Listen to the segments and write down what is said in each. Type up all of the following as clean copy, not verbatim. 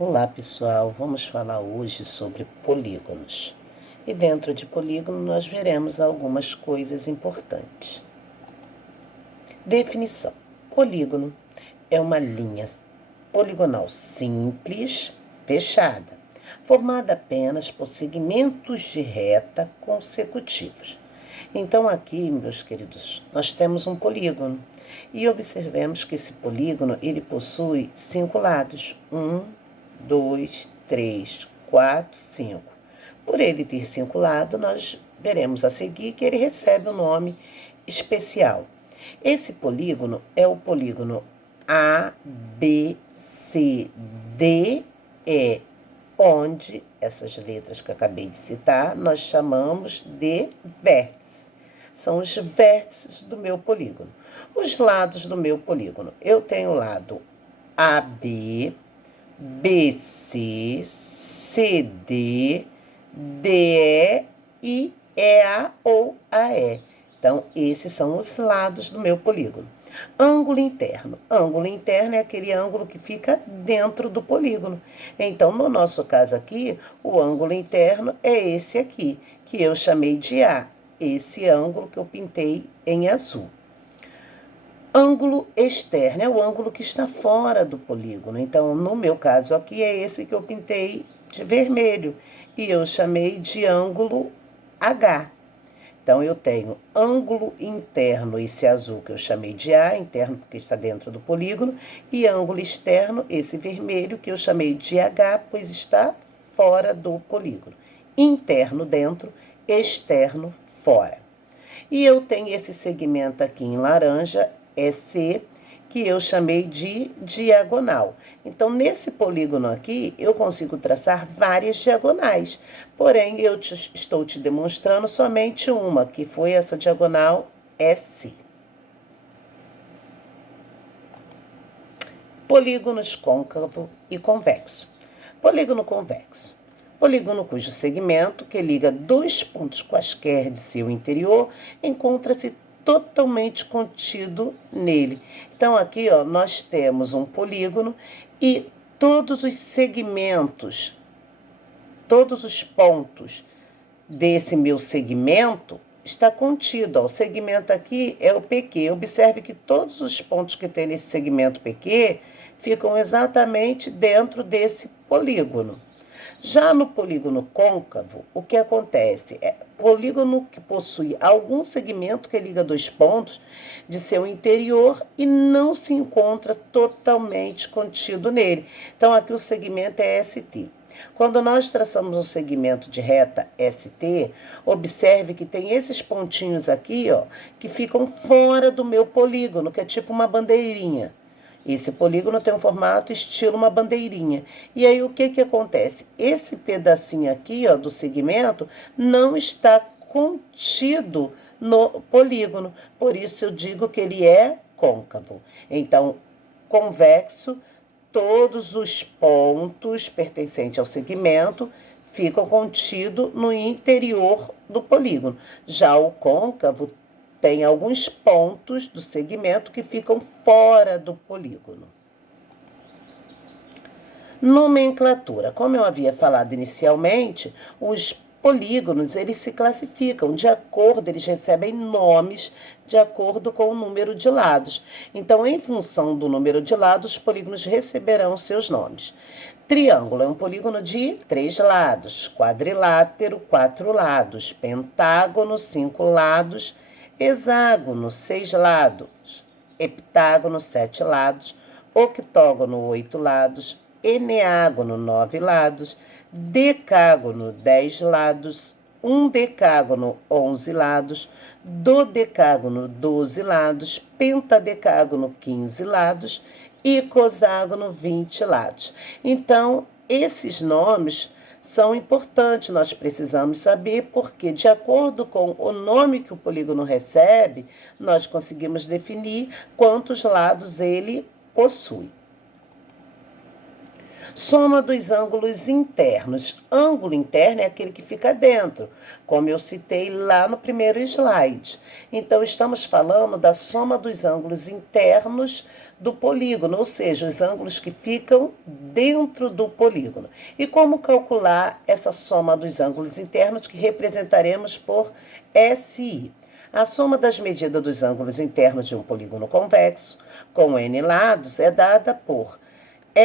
Olá pessoal, vamos falar hoje sobre polígonos. E dentro de polígono nós veremos algumas coisas importantes. Definição: polígono é uma linha poligonal simples, fechada, formada apenas por segmentos de reta consecutivos. Então aqui, meus queridos, nós temos um polígono e observemos que esse polígono ele possui 5 lados: 2, 3, 4, 5. Por ele ter 5 lados, nós veremos a seguir que ele recebe um nome especial. Esse polígono é o polígono A, B, C, D, E, onde essas letras que eu acabei de citar nós chamamos de vértices. São os vértices do meu polígono. Os lados do meu polígono: eu tenho o lado AB, BC, CD, DE e EA ou AE. Então, esses são os lados do meu polígono. Ângulo interno. Ângulo interno é aquele ângulo que fica dentro do polígono. Então, no nosso caso aqui, o ângulo interno é esse aqui, que eu chamei de A. Esse ângulo que eu pintei em azul. Ângulo externo é o ângulo que está fora do polígono. Então, no meu caso aqui, é esse que eu pintei de vermelho. E eu chamei de ângulo H. Então, eu tenho ângulo interno, esse azul que eu chamei de A, interno porque está dentro do polígono, e ângulo externo, esse vermelho que eu chamei de H, pois está fora do polígono. Interno dentro, externo fora. E eu tenho esse segmento aqui em laranja, EC, que eu chamei de diagonal. Então, nesse polígono aqui, eu consigo traçar várias diagonais. Porém, eu estou te demonstrando somente uma, que foi essa diagonal EC. Polígonos côncavo e convexo. Polígono convexo: polígono cujo segmento, que liga dois pontos quaisquer de seu interior, encontra-se totalmente contido nele. Então, aqui, ó, nós temos um polígono e todos os segmentos, todos os pontos desse meu segmento está contido. Ó. O segmento aqui é o PQ. Observe que todos os pontos que tem nesse segmento PQ ficam exatamente dentro desse polígono. Já no polígono côncavo, o que acontece? É polígono que possui algum segmento que liga dois pontos de seu interior e não se encontra totalmente contido nele. Então, aqui o segmento é ST. Quando nós traçamos um segmento de reta ST, observe que tem esses pontinhos aqui, ó, que ficam fora do meu polígono, que é tipo uma bandeirinha. Esse polígono tem um formato estilo uma bandeirinha. E aí, o que acontece? Esse pedacinho aqui, ó, do segmento não está contido no polígono. Por isso, eu digo que ele é côncavo. Então, convexo, todos os pontos pertencentes ao segmento ficam contidos no interior do polígono. Já o côncavo tem alguns pontos do segmento que ficam fora do polígono. Nomenclatura. Como eu havia falado inicialmente, os polígonos, eles se classificam de acordo, eles recebem nomes de acordo com o número de lados. Então, em função do número de lados, os polígonos receberão seus nomes. Triângulo é um polígono de 3 lados, quadrilátero, 4 lados, pentágono, 5 lados, hexágono, 6 lados, heptágono, 7 lados, octógono, 8 lados, eneágono, 9 lados, decágono, 10 lados, decágono, 11 lados, dodecágono, 12 lados, pentadecágono, 15 lados, icoságono, 20 lados. Então, esses nomes são importantes, nós precisamos saber, porque de acordo com o nome que o polígono recebe, nós conseguimos definir quantos lados ele possui. Soma dos ângulos internos. Ângulo interno é aquele que fica dentro, como eu citei lá no primeiro slide. Então, estamos falando da soma dos ângulos internos do polígono, ou seja, os ângulos que ficam dentro do polígono. E como calcular essa soma dos ângulos internos que representaremos por SI? A soma das medidas dos ângulos internos de um polígono convexo com N lados é dada por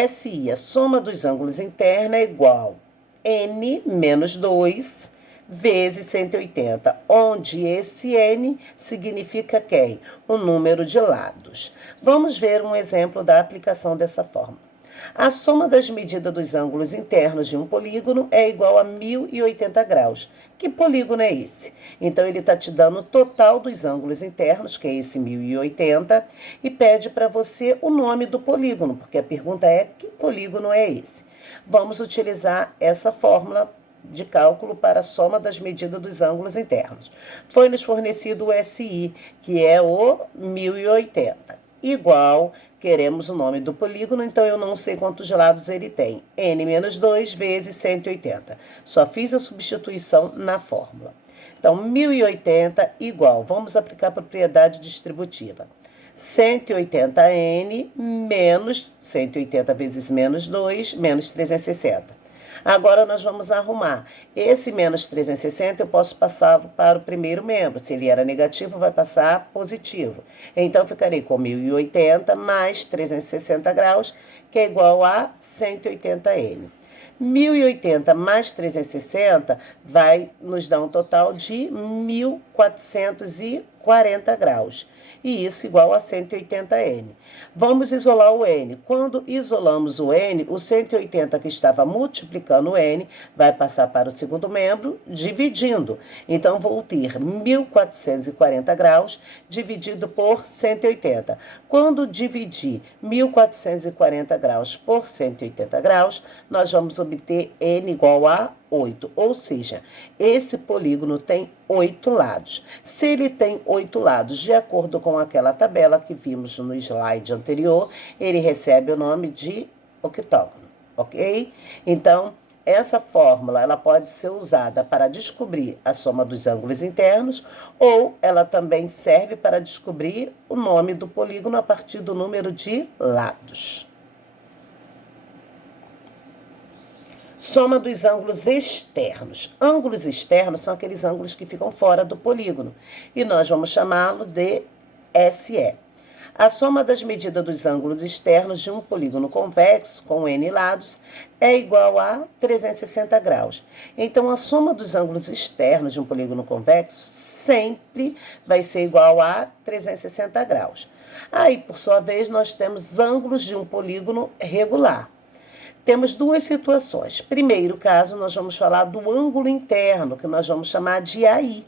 SI, a soma dos ângulos internos, é igual a N menos 2 vezes 180, onde esse N significa quem? O número de lados. Vamos ver um exemplo da aplicação dessa fórmula. A soma das medidas dos ângulos internos de um polígono é igual a 1080 graus. Que polígono é esse? Então, ele está te dando o total dos ângulos internos, que é esse 1080, e pede para você o nome do polígono, porque a pergunta é: que polígono é esse? Vamos utilizar essa fórmula de cálculo para a soma das medidas dos ângulos internos. Foi-nos fornecido o SI, que é o 1080, igual, queremos o nome do polígono, então eu não sei quantos lados ele tem. N menos 2 vezes 180. Só fiz a substituição na fórmula. Então, 1080 igual, vamos aplicar a propriedade distributiva. 180N menos 180 vezes menos 2, menos 360. Agora, nós vamos arrumar. Esse menos 360 eu posso passar para o primeiro membro. Se ele era negativo, vai passar positivo. Então, ficarei com 1080 mais 360 graus, que é igual a 180N. 1080 mais 360 vai nos dar um total de 1440 graus. E isso igual a 180N. Vamos isolar o N. Quando isolamos o N, o 180 que estava multiplicando o N vai passar para o segundo membro, dividindo. Então, vou ter 1440 graus dividido por 180. Quando dividir 1440 graus por 180 graus, nós vamos obter N igual a 8, ou seja, esse polígono tem 8 lados. Se ele tem 8 lados, de acordo com aquela tabela que vimos no slide anterior, ele recebe o nome de octógono, ok? Então, essa fórmula ela pode ser usada para descobrir a soma dos ângulos internos, ou ela também serve para descobrir o nome do polígono a partir do número de lados. Soma dos ângulos externos. Ângulos externos são aqueles ângulos que ficam fora do polígono, e nós vamos chamá-lo de SE. A soma das medidas dos ângulos externos de um polígono convexo com N lados é igual a 360 graus. Então, a soma dos ângulos externos de um polígono convexo sempre vai ser igual a 360 graus. Aí, por sua vez, nós temos ângulos de um polígono regular. Temos duas situações. Primeiro caso, nós vamos falar do ângulo interno, que nós vamos chamar de AI.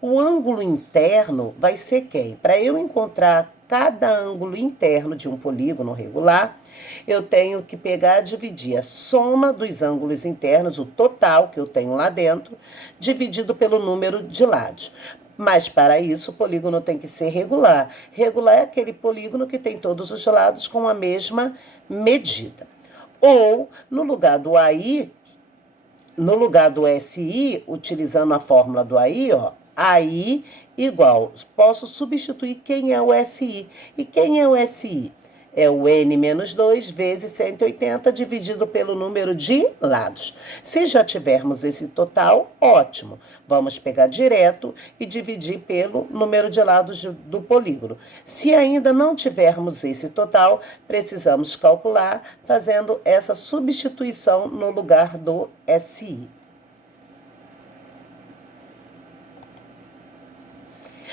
O ângulo interno vai ser quem? Para eu encontrar cada ângulo interno de um polígono regular, eu tenho que pegar e dividir a soma dos ângulos internos, o total que eu tenho lá dentro, dividido pelo número de lados. Mas, para isso, o polígono tem que ser regular. Regular é aquele polígono que tem todos os lados com a mesma medida. Ou, no lugar do AI, no lugar do SI, utilizando a fórmula do AI, ó, AI igual, posso substituir quem é o SI. E quem é o SI? É o N menos 2 vezes 180 dividido pelo número de lados. Se já tivermos esse total, ótimo. Vamos pegar direto e dividir pelo número de lados do polígono. Se ainda não tivermos esse total, precisamos calcular fazendo essa substituição no lugar do SI.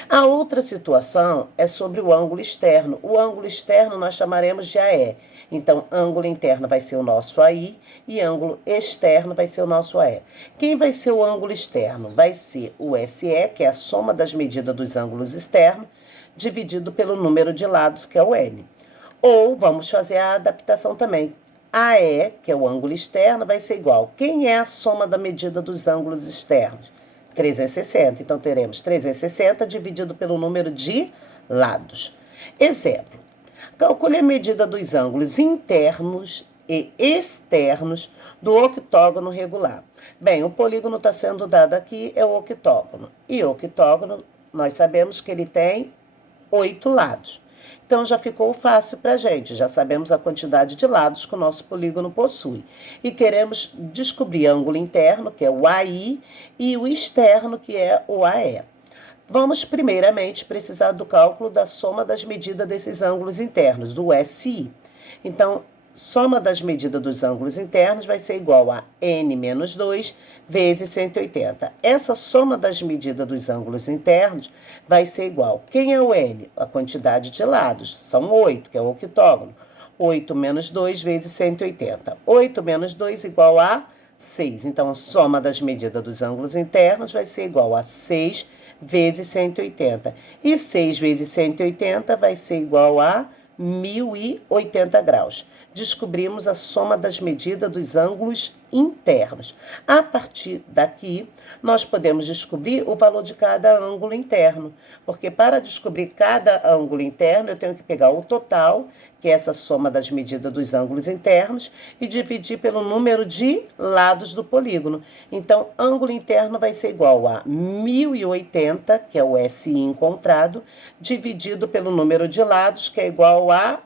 A outra situação é sobre o ângulo externo. O ângulo externo nós chamaremos de AE. Então, ângulo interno vai ser o nosso AI e ângulo externo vai ser o nosso AE. Quem vai ser o ângulo externo? Vai ser o SE, que é a soma das medidas dos ângulos externos, dividido pelo número de lados, que é o N. Ou vamos fazer a adaptação também. AE, que é o ângulo externo, vai ser igual. Quem é a soma da medida dos ângulos externos? 360. Então, teremos 360 dividido pelo número de lados. Exemplo. Calcule a medida dos ângulos internos e externos do octógono regular. Bem, o polígono está sendo dado aqui, é o octógono. E o octógono, nós sabemos que ele tem 8 lados. Então, já ficou fácil para a gente, já sabemos a quantidade de lados que o nosso polígono possui. E queremos descobrir ângulo interno, que é o AI, e o externo, que é o AE. Vamos, primeiramente, precisar do cálculo da soma das medidas desses ângulos internos, do SI. Então, soma das medidas dos ângulos internos vai ser igual a n menos 2 vezes 180. Essa soma das medidas dos ângulos internos vai ser igual. Quem é o n? A quantidade de lados. São 8, que é o octógono. 8 menos 2 vezes 180. 8 menos 2 igual a 6. Então, a soma das medidas dos ângulos internos vai ser igual a 6 vezes 180. E 6 vezes 180 vai ser igual a 1080 graus. Descobrimos a soma das medidas dos ângulos internos. A partir daqui, nós podemos descobrir o valor de cada ângulo interno, porque para descobrir cada ângulo interno, eu tenho que pegar o total, que é essa soma das medidas dos ângulos internos, e dividir pelo número de lados do polígono. Então, ângulo interno vai ser igual a 1080, que é o SI encontrado, dividido pelo número de lados, que é igual a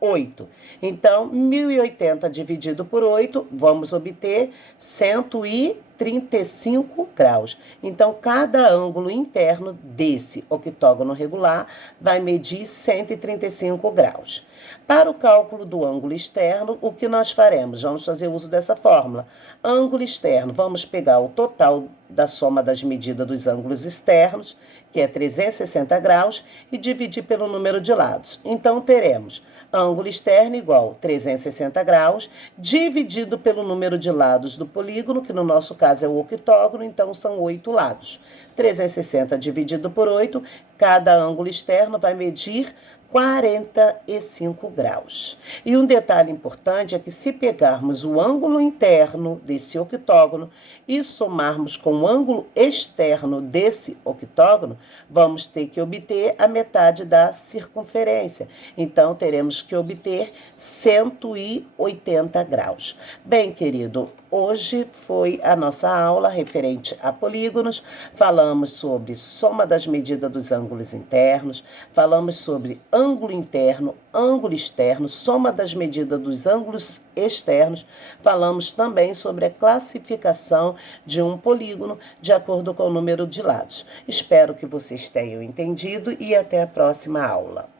8. Então, 1080 dividido por 8, vamos obter 135 graus. Então, cada ângulo interno desse octógono regular vai medir 135 graus. Para o cálculo do ângulo externo, o que nós faremos? Vamos fazer uso dessa fórmula. Ângulo externo, vamos pegar o total da soma das medidas dos ângulos externos, que é 360 graus, e dividir pelo número de lados. Então, teremos ângulo externo igual 360 graus, dividido pelo número de lados do polígono, que no nosso caso é o octógono, então são 8 lados. 360 dividido por 8, cada ângulo externo vai medir 45 graus. E um detalhe importante é que se pegarmos o ângulo interno desse octógono e somarmos com o ângulo externo desse octógono, vamos ter que obter a metade da circunferência. Então, teremos que obter 180 graus. Bem, querido, hoje foi a nossa aula referente a polígonos. Falamos sobre soma das medidas dos ângulos internos, falamos sobre ângulo interno, ângulo externo, soma das medidas dos ângulos externos. Falamos também sobre a classificação de um polígono de acordo com o número de lados. Espero que vocês tenham entendido e até a próxima aula.